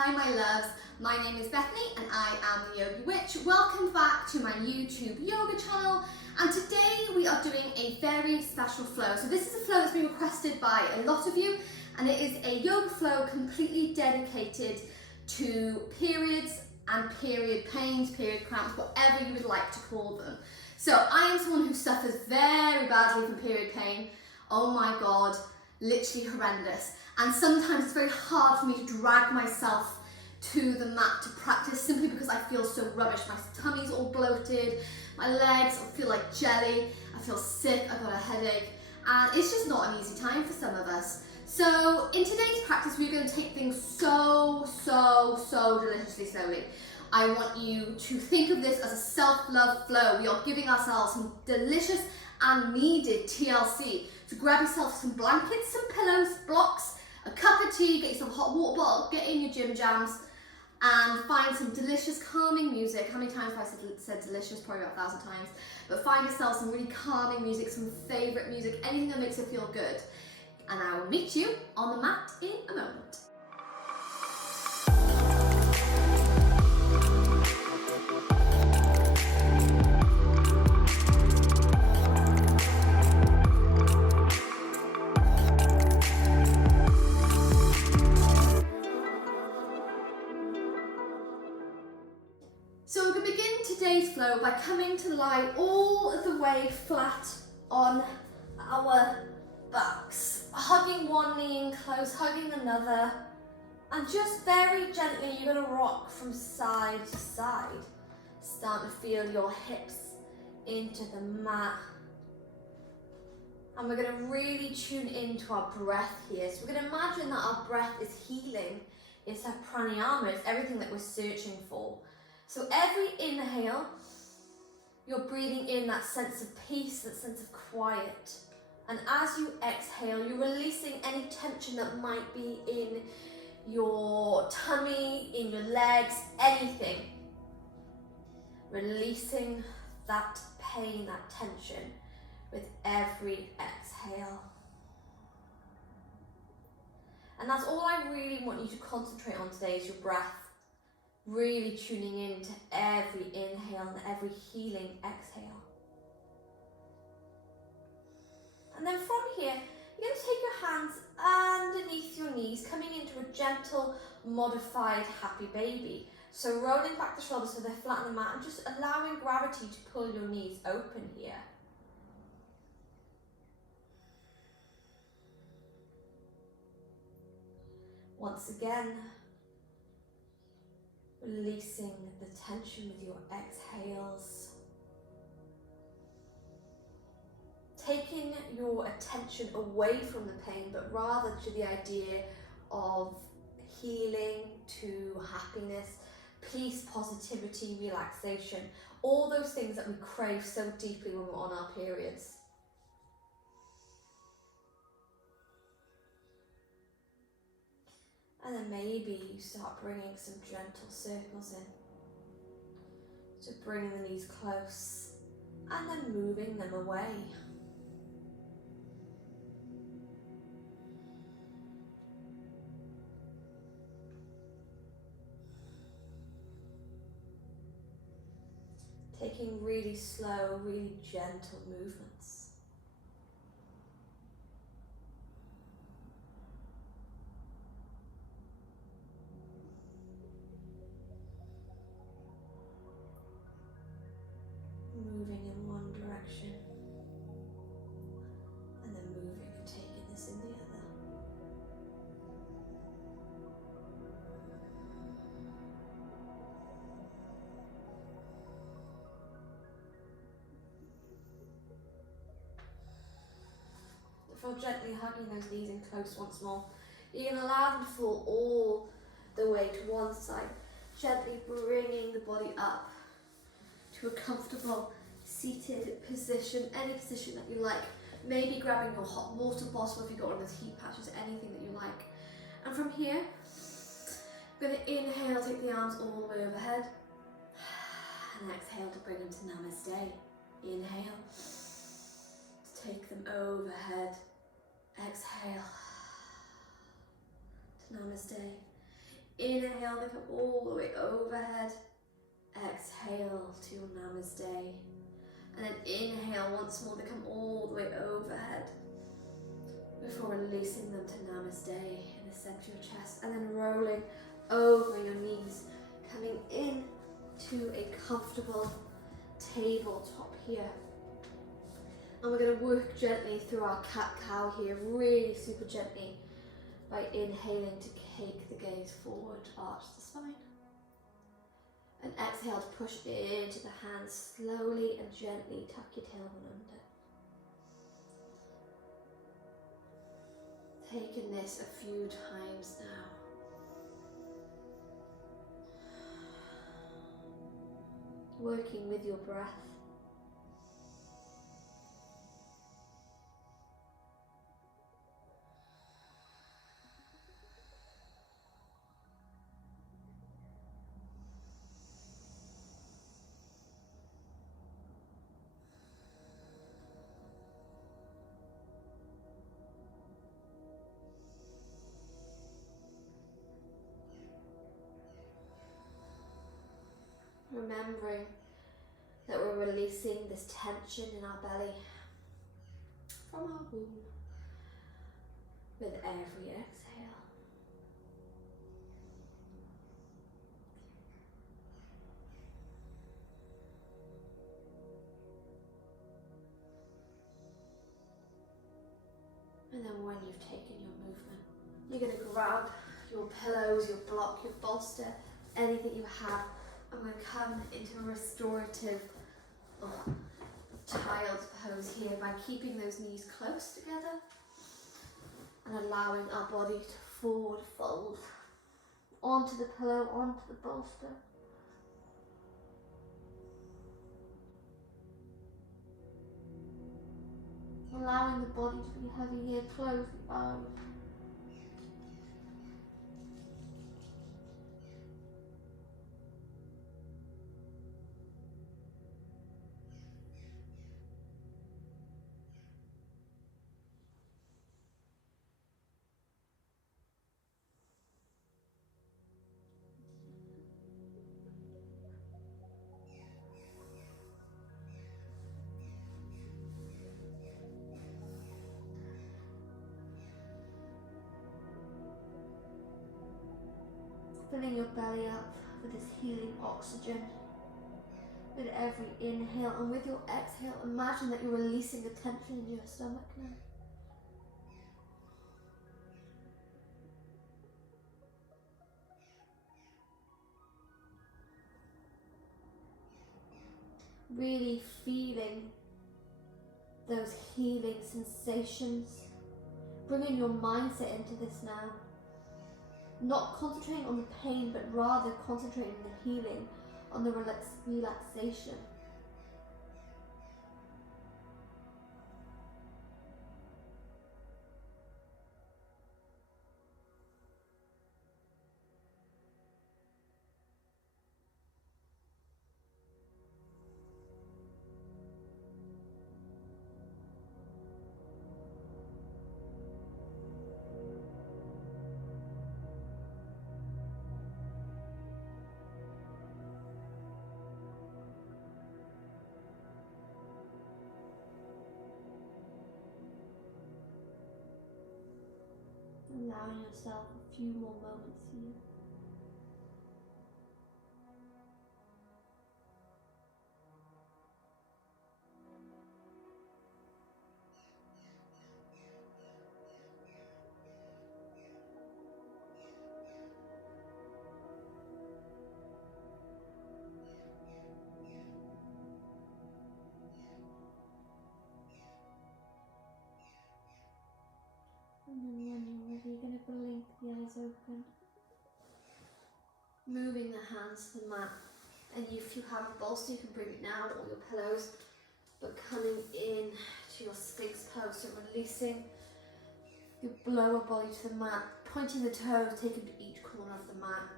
Hi my loves, my name is Bethany and I am the Yogi Witch. Welcome back to my YouTube yoga channel, and today we are doing a very special flow. So this is a flow that's been requested by a lot of you, and it is a yoga flow completely dedicated to periods and period pains, period cramps, whatever you would like to call them. So I am someone who suffers very badly from period pain. Oh my God, literally horrendous. And sometimes it's very hard for me to drag myself to the mat to practice simply because I feel so rubbish. My tummy's all bloated, my legs feel like jelly, I feel sick, I've got a headache, and it's just not an easy time for some of us. So in today's practice, we're going to take things so deliciously slowly. I want you to think of this as a self-love flow. We are giving ourselves some delicious and needed TLC. So grab yourself some blankets, some pillows, blocks, a cup of tea, get yourself a hot water bottle, get in your gym jams, and find some delicious calming music. How many times have I said delicious? Probably about 1,000 times. But find yourself some really calming music, some favourite music, anything that makes you feel good. And I will meet you on the mat in a moment. So we're going to begin today's flow by coming to lie all the way flat on our backs, hugging one knee in close, hugging another, and just very gently you're going to rock from side to side. Start to feel your hips into the mat, and we're going to really tune into our breath here. So we're going to imagine that our breath is healing, it's our pranayama, it's everything that we're searching for. So every inhale, you're breathing in that sense of peace, that sense of quiet. And as you exhale, you're releasing any tension that might be in your tummy, in your legs, anything. Releasing that pain, that tension with every exhale. And that's all I really want you to concentrate on today is your breath. Really tuning in to every inhale and every healing exhale. And then from here, you're going to take your hands underneath your knees, coming into a gentle, modified happy baby. So rolling back the shoulders so they're flat on the mat and just allowing gravity to pull your knees open here. Once again, releasing the tension with your exhales. Taking your attention away from the pain, but rather to the idea of healing, to happiness, peace, positivity, relaxation. All those things that we crave so deeply when we're on our periods. And then maybe you start bringing some gentle circles in. So bringing the knees close and then moving them away. Taking really slow, really gentle movements. Moving in one direction and then moving and taking this in the other. Feel gently hugging those knees in close once more. You can allow them to fall all the way to one side, gently bringing the body up to a comfortable seated position, any position that you like. Maybe grabbing your hot water bottle if you've got one of those heat patches, anything that you like. And from here, I'm going to inhale, take the arms all the way overhead, and exhale to bring them to Namaste. Inhale, to take them overhead. Exhale to Namaste. Inhale to come all the way overhead. Exhale to namaste. And then inhale once more to come all the way overhead before releasing them to namaste in the center of your chest. And then rolling over your knees, coming in to a comfortable tabletop here. And we're going to work gently through our cat-cow here, really super gently, by inhaling to take the gaze forward, arch the spine. And exhale to push into the hands, slowly and gently tuck your tailbone under. Taking this a few times now. Working with your breath. Remembering that we're releasing this tension in our belly from our womb with every exhale. And then when you've taken your movement, you're going to grab your pillows, your block, your bolster, anything you have. I'm going to come into a restorative child's pose here by keeping those knees close together and allowing our body to forward fold onto the pillow, onto the bolster. Allowing the body to be heavy here, close the eyes. Filling your belly up with this healing oxygen with every inhale, and with your exhale, imagine that you're releasing the tension in your stomach now. Really feeling those healing sensations, bringing your mindset into this now. Not concentrating on the pain, but rather concentrating on the healing, on the relaxation. Allowing yourself a few more moments here. And then when you're ready, you're going to blink the eyes open. Moving the hands to the mat. And if you have a bolster, you can bring it now, or your pillows. But coming in to your Sphinx pose, so releasing your lower body to the mat, pointing the toes, taking to each corner of the mat.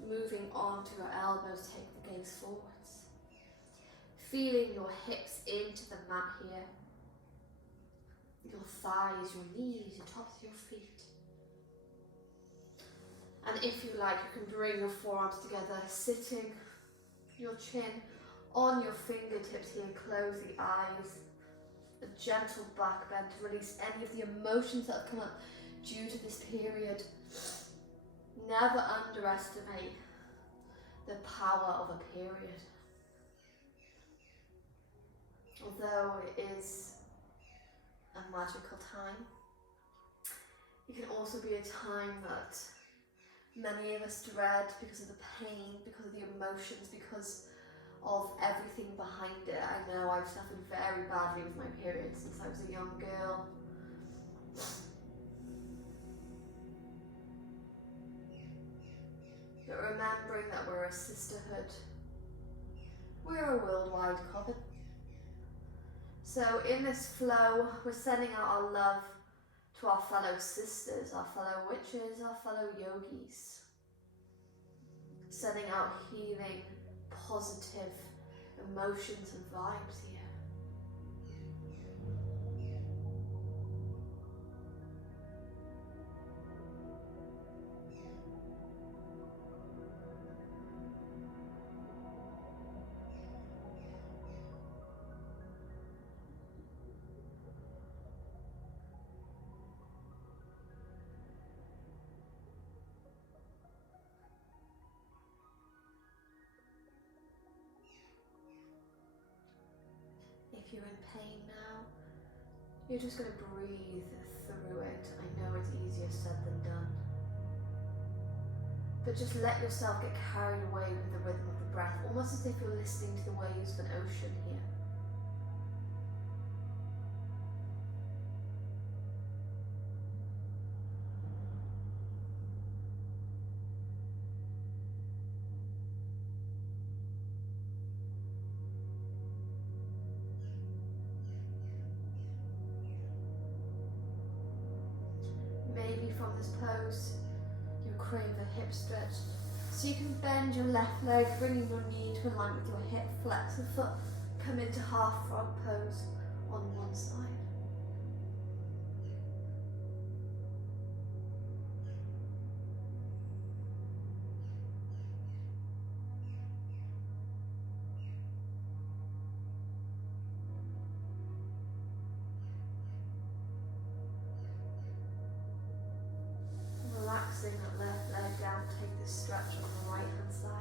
Moving on to your elbows, take the gaze forwards. Feeling your hips into the mat here. Your thighs, your knees, your tops of your feet. And if you like, you can bring your forearms together, sitting your chin on your fingertips here. Close the eyes. A gentle back bend to release any of the emotions that have come up due to this period. Never underestimate the power of a period. Although it is a magical time, it can also be a time that many of us dread because of the pain, because of the emotions, because of everything behind it. I know I've suffered very badly with my period since I was a young girl. But remembering that we're a sisterhood, we're a worldwide coven. So in this flow, we're sending out our love to our fellow sisters, our fellow witches, our fellow yogis. Sending out healing, positive emotions and vibes here. If you're in pain now, you're just going to breathe through it. I know it's easier said than done. But just let yourself get carried away with the rhythm of the breath, almost as if you're listening to the waves of an ocean here. Maybe from this pose, you crave a hip stretch. So you can bend your left leg, bringing your knee to align with your hip, flex the foot, come into half frog pose on one side. Relaxing that left leg down, take this stretch on the right hand side.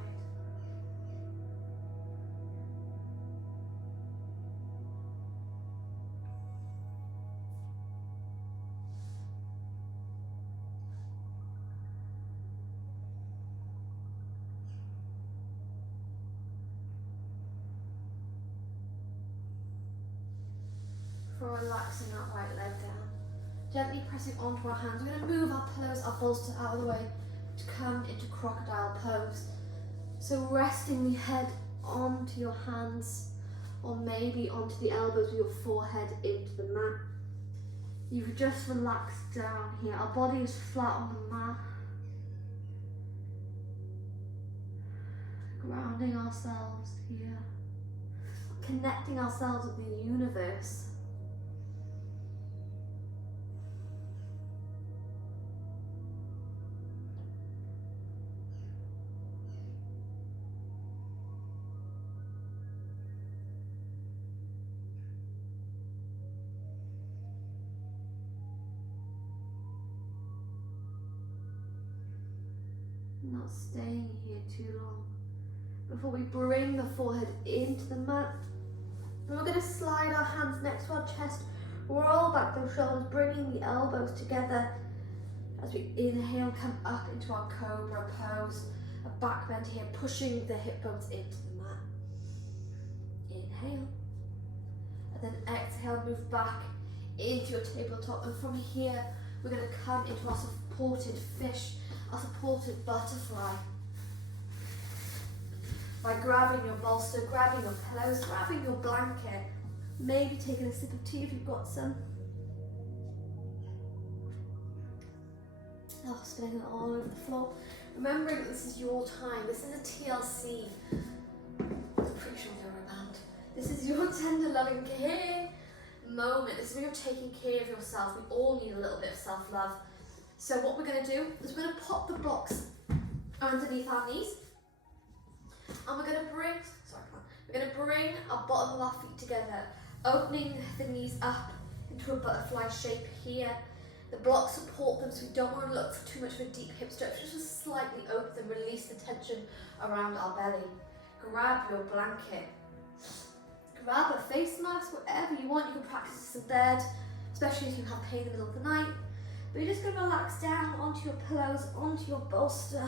For relaxing that right leg down, gently pressing onto our hands, we're going to move our pillows, our bolster out of the way to come into crocodile pose. So resting the head onto your hands, or maybe onto the elbows with your forehead into the mat. You've just relaxed down here. Our body is flat on the mat. Grounding ourselves here. Connecting ourselves with the universe. Not staying here too long before we bring the forehead into the mat. And we're going to slide our hands next to our chest, roll back those shoulders, bringing the elbows together as we inhale, come up into our cobra pose, a back bend here, pushing the hip bones into the mat. Inhale, and then exhale, move back into your tabletop, and from here we're going to come into our supported fish, our supported butterfly, by grabbing your bolster, grabbing your pillows, grabbing your blanket, maybe taking a sip of tea if you've got some. Oh, spilling it all over the floor. Remembering that this is your time, this is a TLC. I'm pretty sure they're a band. This is your tender loving care moment. This is when you're taking care of yourself. We all need a little bit of self-love. So what we're going to do is we're going to pop the blocks underneath our knees. And we're going to bring, our bottom of our feet together, opening the knees up into a butterfly shape here. The blocks support them, so we don't want to look for too much of a deep hip stretch, just slightly open them, release the tension around our belly. Grab your blanket. Grab a face mask, whatever you want. You can practice this in bed, especially if you have pain in the middle of the night. But you're just going to relax down onto your pillows, onto your bolster,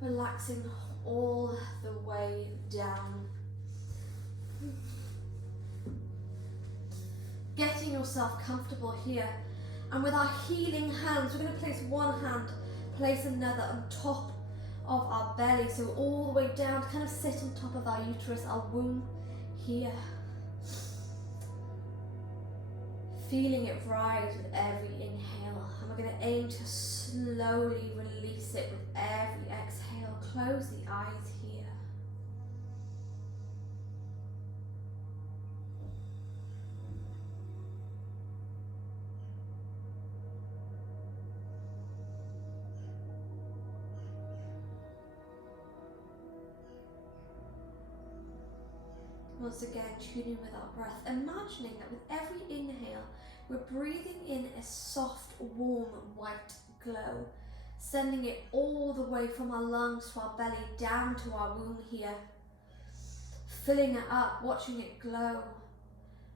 relaxing all the way down. Getting yourself comfortable here. And with our healing hands, we're going to place one hand, place another on top of our belly. So all the way down to kind of sit on top of our uterus, our womb here. Feeling it rise with every inhale. And we're going to aim to slowly release it with every exhale. Close the eyes here. Once again, tuning with our breath, imagining that with every inhale, we're breathing in a soft, warm, white glow, sending it all the way from our lungs to our belly, down to our womb here, filling it up, watching it glow.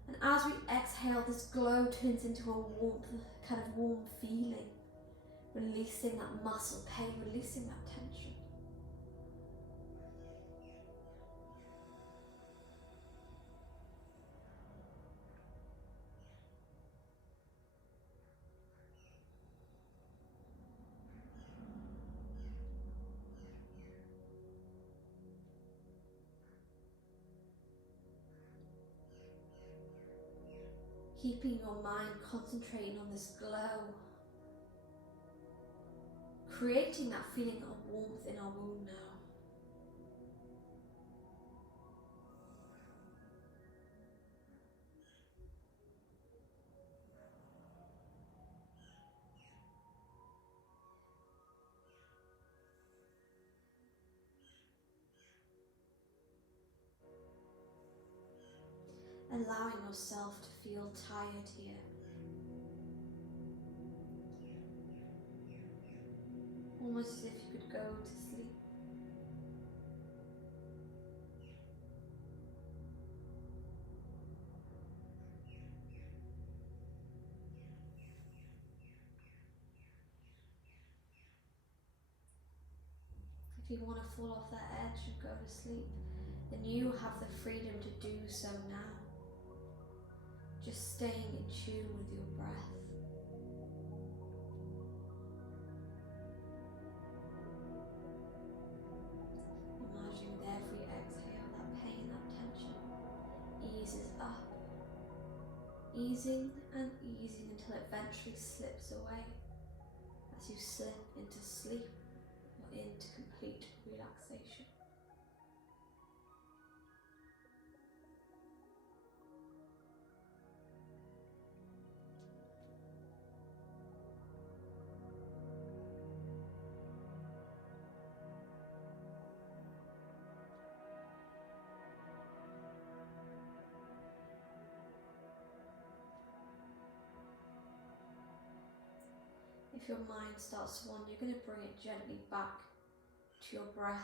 And as we exhale, this glow turns into a warmth, kind of warm feeling, releasing that muscle pain, releasing that tension. Keeping your mind concentrating on this glow, creating that feeling of warmth in our womb now. Allowing yourself to feel tired here. Almost as if you could go to sleep. If you want to fall off that edge and go to sleep, then you have the freedom to do so now. Just staying in tune with your breath. Imagine with every exhale that pain, that tension eases up, easing and easing until it eventually slips away as you slip into sleep or into complete relaxation. If your mind starts to wander, you're going to bring it gently back to your breath.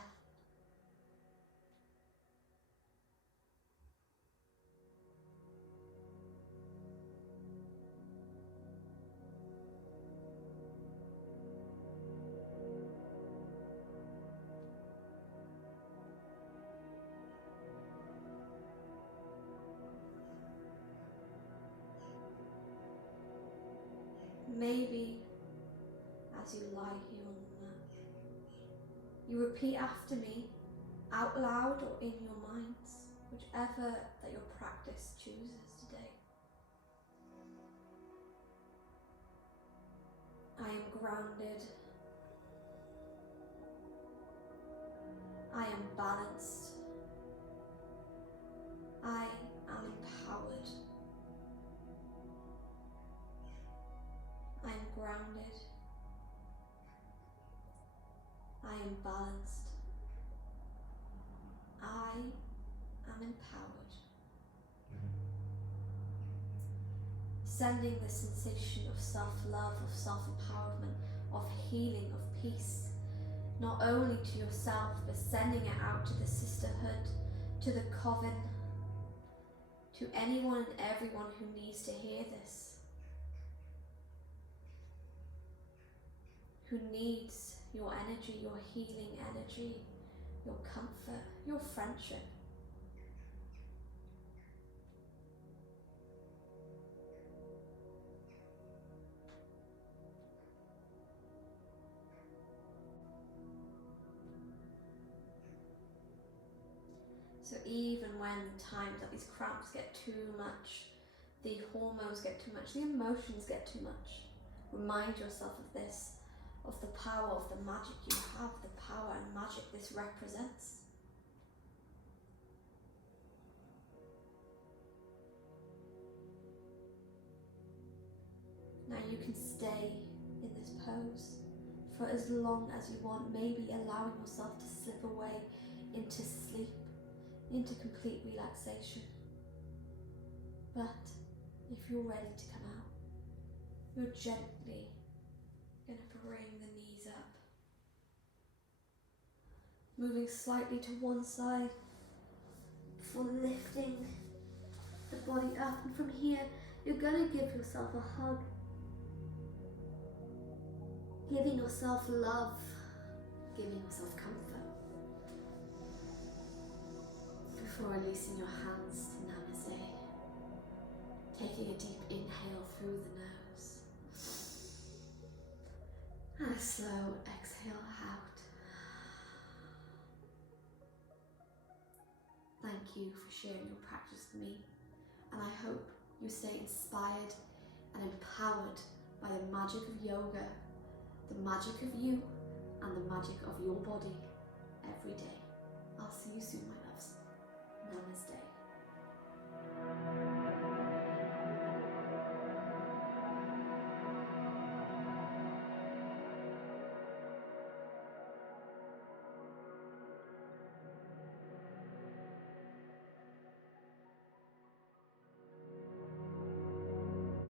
Maybe as you lie here on the mat, you repeat after me, out loud or in your minds, whichever that your practice chooses today. I am grounded. I am balanced. I am empowered. I am grounded. I I am balanced. I am empowered. Sending the sensation of self-love, of self-empowerment, of healing, of peace, not only to yourself, but sending it out to the sisterhood, to the coven, to anyone and everyone who needs to hear this, who needs your energy, your healing energy, your comfort, your friendship. So even when times that these cramps get too much, the hormones get too much, the emotions get too much, remind yourself of this, of the power, of the magic you have, the power and magic this represents. Now you can stay in this pose for as long as you want, maybe allowing yourself to slip away into sleep, into complete relaxation. But if you're ready to come out, you're gently going to bring the knees up, moving slightly to one side before lifting the body up, and from here you're going to give yourself a hug, giving yourself love, giving yourself comfort, before releasing your hands to Namaste, taking a deep inhale through the nose and a slow exhale out. Thank you for sharing your practice with me, and I hope you stay inspired and empowered by the magic of yoga, the magic of you, and the magic of your body every day. I'll see you soon, my